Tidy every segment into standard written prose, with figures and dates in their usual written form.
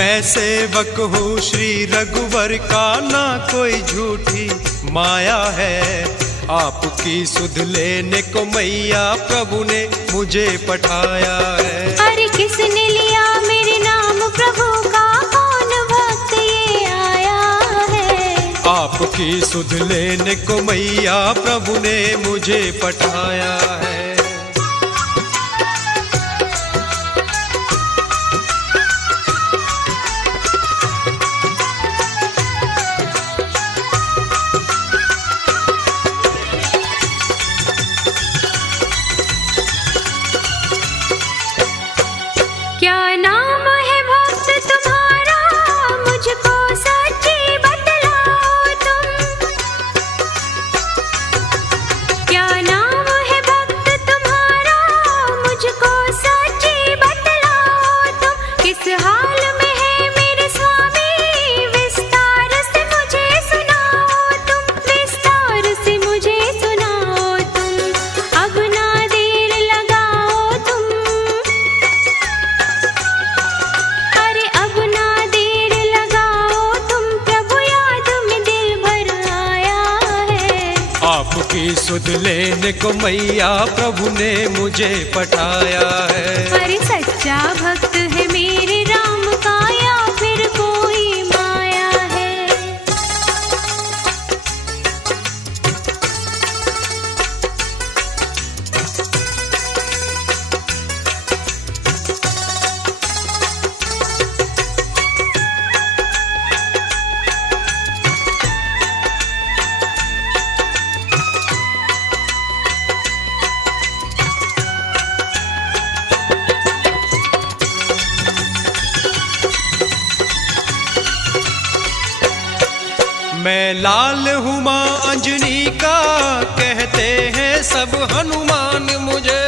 मैं सेवक हूँ श्री रघुवर का, ना कोई झूठी माया है। आपकी सुध लेने को मैया प्रभु ने मुझे पठाया है। अरे किसने लिया मेरे नाम प्रभु का, कौन भक्त ये आया है। आपकी सुध लेने को मैया प्रभु ने मुझे पठाया है। क्या नाम है भक्त तुम्हारा, मुझको सच्ची बतलाओ तुम। क्या नाम है भक्त की सुध लेने को मैया प्रभु ने मुझे पठाया है। अरे सच्चा भक्त है मेरे राम का या फिर कोई माया है। मैं लाल हूँ माँ अंजनी का, कहते हैं सब हनुमान मुझे।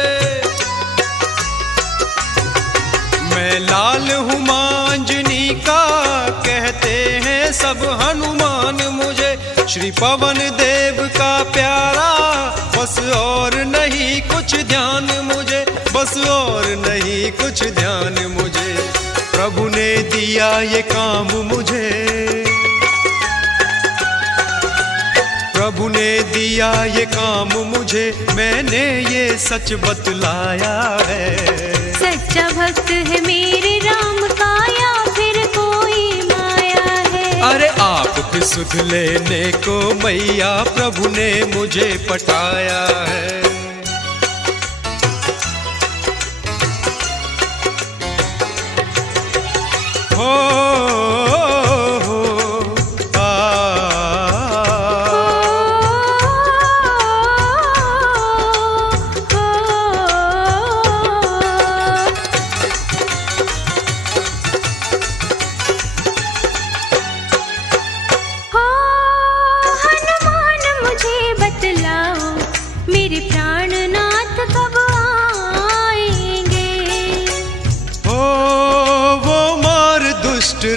मैं लाल हूँ माँ अंजनी का, कहते हैं सब हनुमान मुझे। श्री पवन देव का प्यारा, बस और नहीं कुछ ध्यान मुझे, बस और नहीं कुछ ध्यान मुझे। प्रभु ने दिया ये काम मुझे, प्रभु ने दिया ये काम मुझे, मैंने ये सच बतलाया है। सच्चा भक्त है मेरे राम का या फिर कोई माया है। अरे आपकी सुध लेने को मैया प्रभु ने मुझे पठाया है।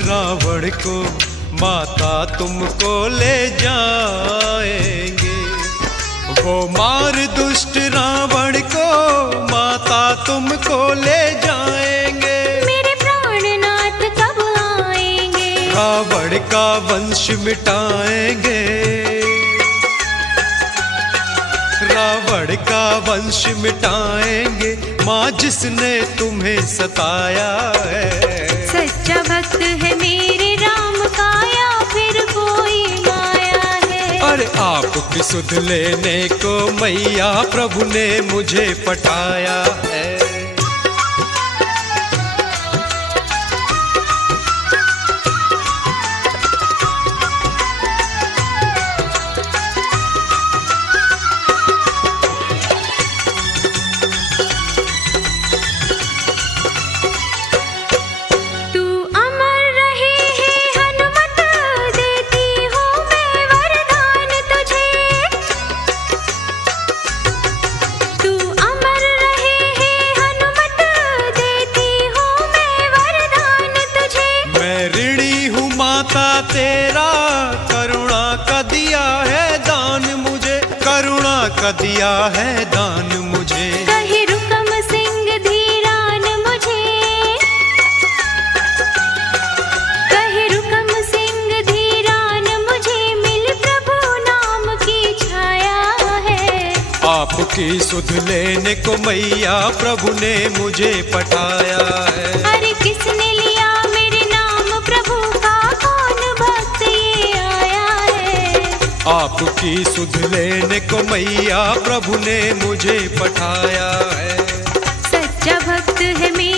रावण को माता तुमको ले जाएंगे, वो मार दुष्ट रावण को माता तुमको ले जाएंगे। मेरे प्राणनाथ कब आएंगे? रावण का वंश मिटाएंगे, रावण का वंश मिटाएंगे, माँ जिसने तुम्हें सताया है। सच्चा भक्त है मेरे राम का या फिर कोई माया है। अरे आपकी सुध लेने को मैया प्रभु ने मुझे पठाया है। तेरा करुणा का दिया है दान मुझे, करुणा का दिया है दान मुझे। कहे रुकम सिंह धीरान मुझे, कहे रुकम सिंह धीरान मुझे, मिल प्रभु नाम की छाया है। आपकी सुध लेने को मैया प्रभु ने मुझे पठाया है। अरे किसने लिया मेरे नाम प्रभु का, आपकी सुध लेने को मैया प्रभु ने मुझे पठाया है। सच्चा भक्त है मेरा